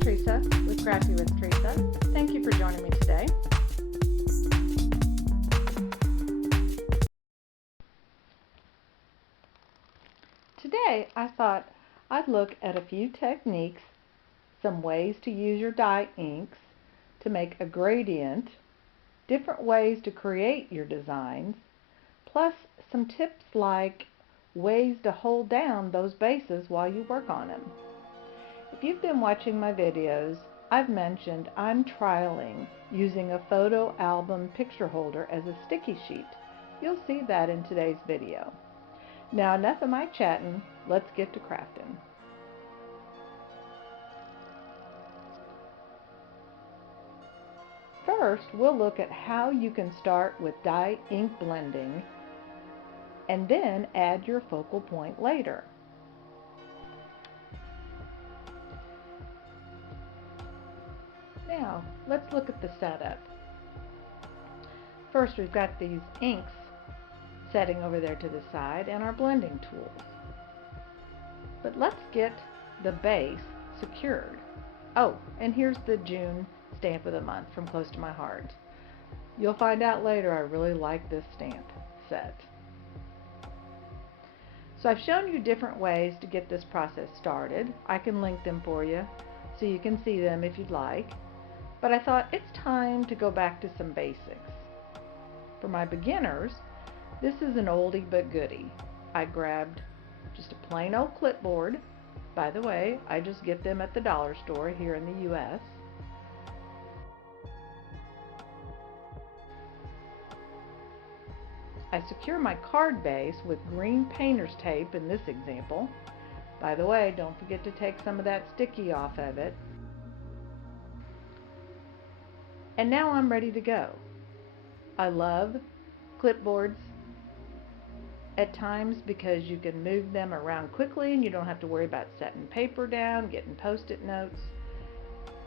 Theresa with Crafty with Theresa. Thank you for joining me today. Today I thought I'd look at a few techniques, some ways to use your dye inks to make a gradient, different ways to create your designs, plus some tips like ways to hold down those bases while you work on them. If you've been watching my videos, I've mentioned I'm trialing using a photo album picture holder as a sticky sheet. You'll see that in today's video. Now enough of my chatting, let's get to crafting. First, we'll look at how you can start with dye ink blending and then add your focal point later. Now, let's look at the setup. First, we've got these inks setting over there to the side and our blending tools. But let's get the base secured. Oh, and here's the June stamp of the month from CloseToMyHeart. You'll find out later I really like this stamp set. So I've shown you different ways to get this process started. I can link them for you so you can see them if you'd like. But I thought it's time to go back to some basics. For my beginners, this is an oldie but goodie. I grabbed just a plain old clipboard. By the way, I just get them at the dollar store here in the US. I secure my card base with green painter's tape in this example. By the way, don't forget to take some of that sticky off of it. And now I'm ready to go. I love clipboards at times because you can move them around quickly and you don't have to worry about setting paper down, getting post-it notes,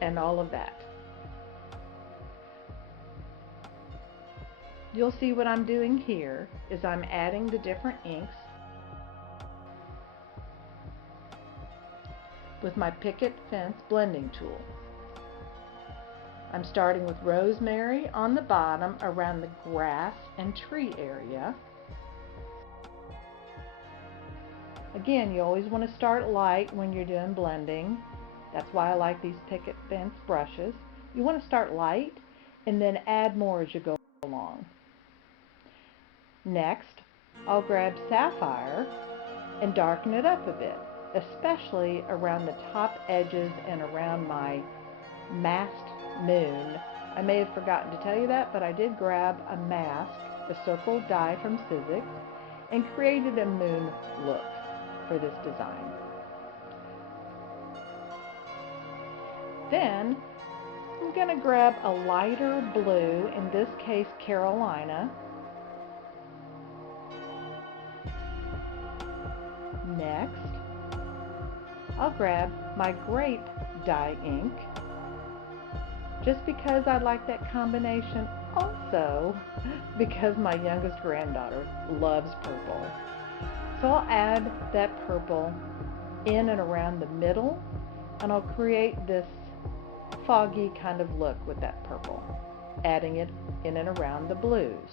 and all of that. You'll see what I'm doing here is I'm adding the different inks with my picket fence blending tool. I'm starting with Rosemary on the bottom around the grass and tree area. Again, you always want to start light when you're doing blending. That's why I like these picket fence brushes. You want to start light and then add more as you go along. Next, I'll grab Sapphire and darken it up a bit, especially around the top edges and around my masked moon. I may have forgotten to tell you that, but I did grab a mask, a circle die from Sizzix, and created a moon look for this design. Then I'm going to grab a lighter blue, in this case Carolina. Next, I'll grab my grape dye ink, just because I like that combination, also because my youngest granddaughter loves purple. So I'll add that purple in and around the middle, and I'll create this foggy kind of look with that purple, adding it in and around the blues.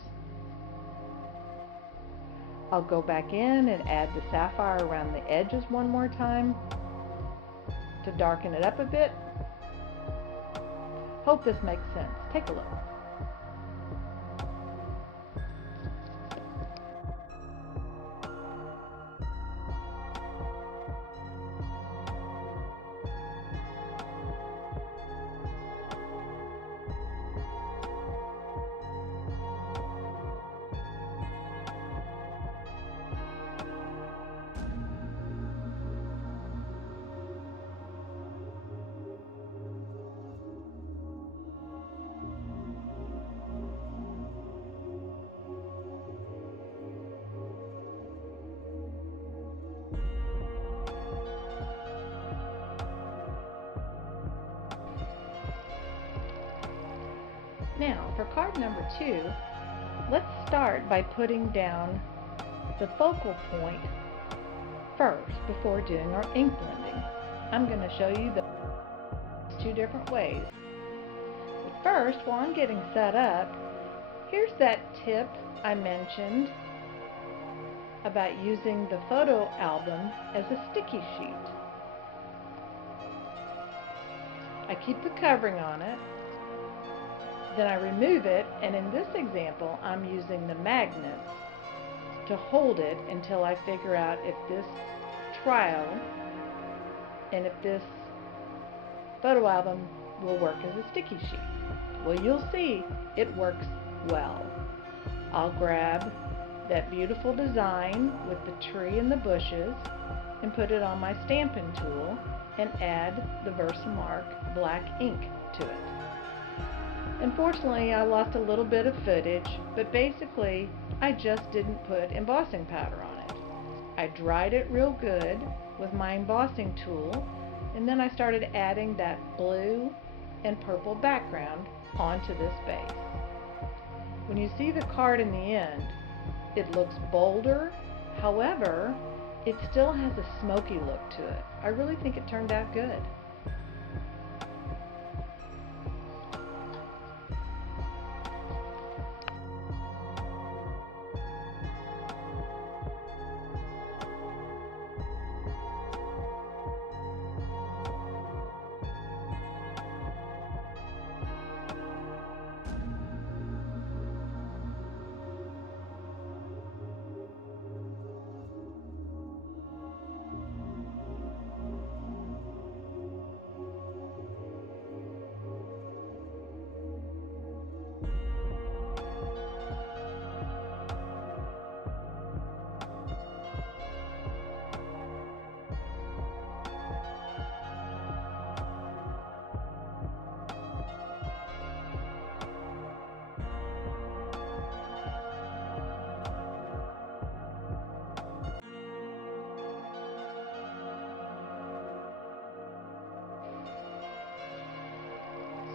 I'll go back in and add the sapphire around the edges one more time to darken it up a bit. Hope this makes sense. Take a look. Now, for card number 2, let's start by putting down the focal point first before doing our ink blending. I'm going to show you the two different ways. But first, while I'm getting set up, here's that tip I mentioned about using the photo album as a sticky sheet. I keep the covering on it, then I remove it, and in this example I'm using the magnets to hold it until I figure out if this trial and if this photo album will work as a sticky sheet. Well, you'll see it works well. I'll grab that beautiful design with the tree and the bushes and put it on my stamping tool and add the Versamark black ink to it. Unfortunately, I lost a little bit of footage, but basically I just didn't put embossing powder on it. I dried it real good with my embossing tool, and then I started adding that blue and purple background onto this base. When you see the card in the end, it looks bolder, however, it still has a smoky look to it. I really think it turned out good.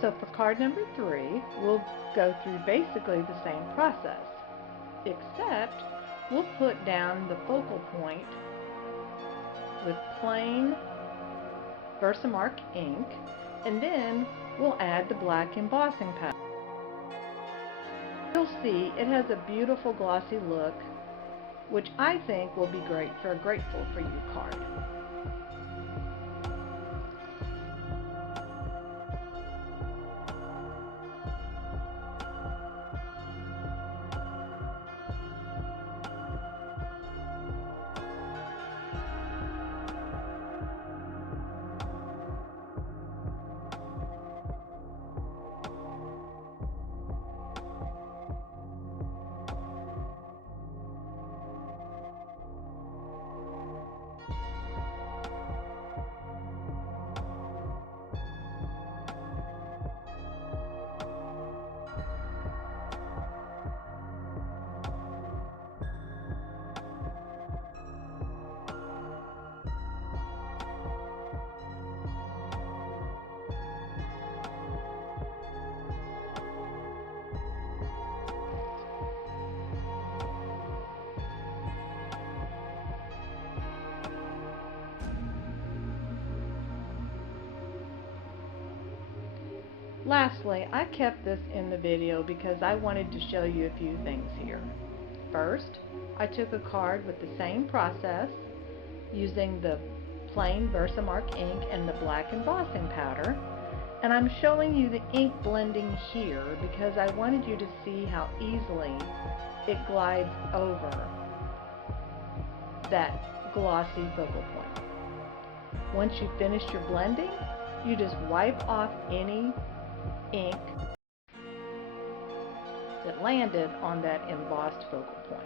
So for card number 3, we'll go through basically the same process, except we'll put down the focal point with plain Versamark ink, and then we'll add the black embossing powder. You'll see it has a beautiful glossy look, which I think will be great for a Grateful for You card. Lastly, I kept this in the video because I wanted to show you a few things here. First, I took a card with the same process using the plain Versamark ink and the black embossing powder, and I'm showing you the ink blending here because I wanted you to see how easily it glides over that glossy focal point. Once you've finished your blending, you just wipe off any ink that landed on that embossed focal point.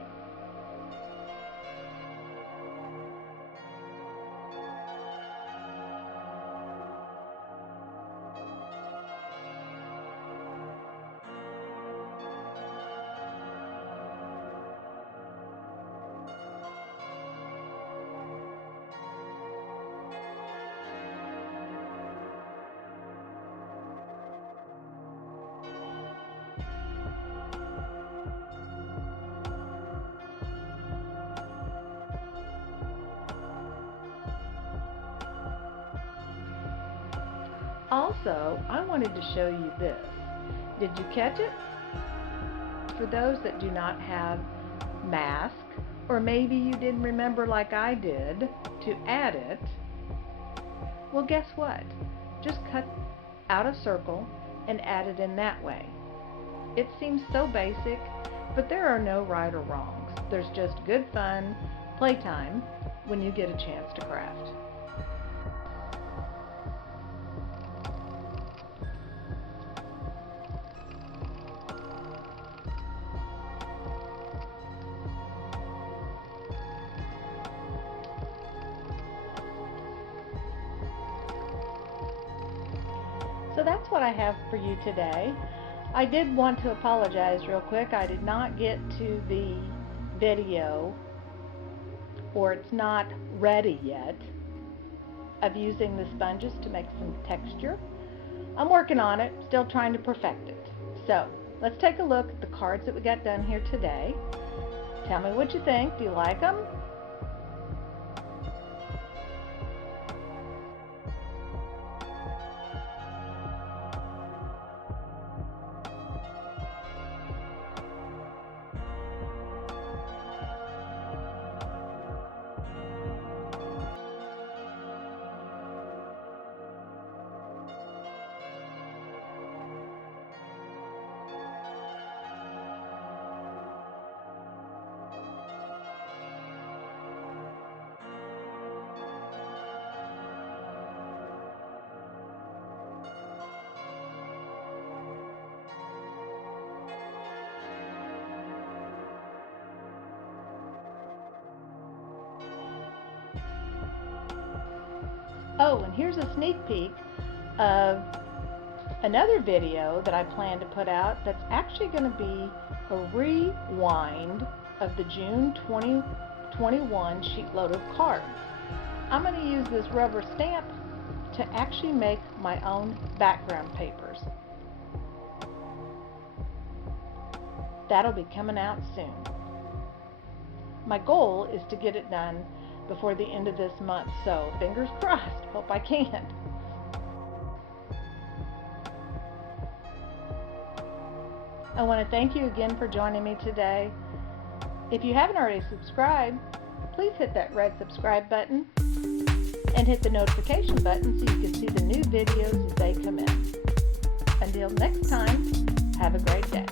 Also, I wanted to show you this. Did you catch it? For those that do not have mask, or maybe you didn't remember like I did to add it, well, guess what? Just cut out a circle and add it in that way. It seems so basic, but there are no right or wrongs. There's just good fun, playtime, when you get a chance to craft. So that's what I have for you today. I did want to apologize real quick. I did not get to the video, or it's not ready yet, of using the sponges to make some texture. I'm working on it, still trying to perfect it. So let's take a look at the cards that we got done here today. Tell me what you think. Do you like them? Oh, and here's a sneak peek of another video that I plan to put out that's actually going to be a rewind of the June 2021 sheet load of cards. I'm going to use this rubber stamp to actually make my own background papers. That'll be coming out soon. My goal is to get it done before the end of this month, so fingers crossed. Hope I can. I want to thank you again for joining me today. If you haven't already subscribed, please hit that red subscribe button and hit the notification button so you can see the new videos as they come in. Until next time, have a great day.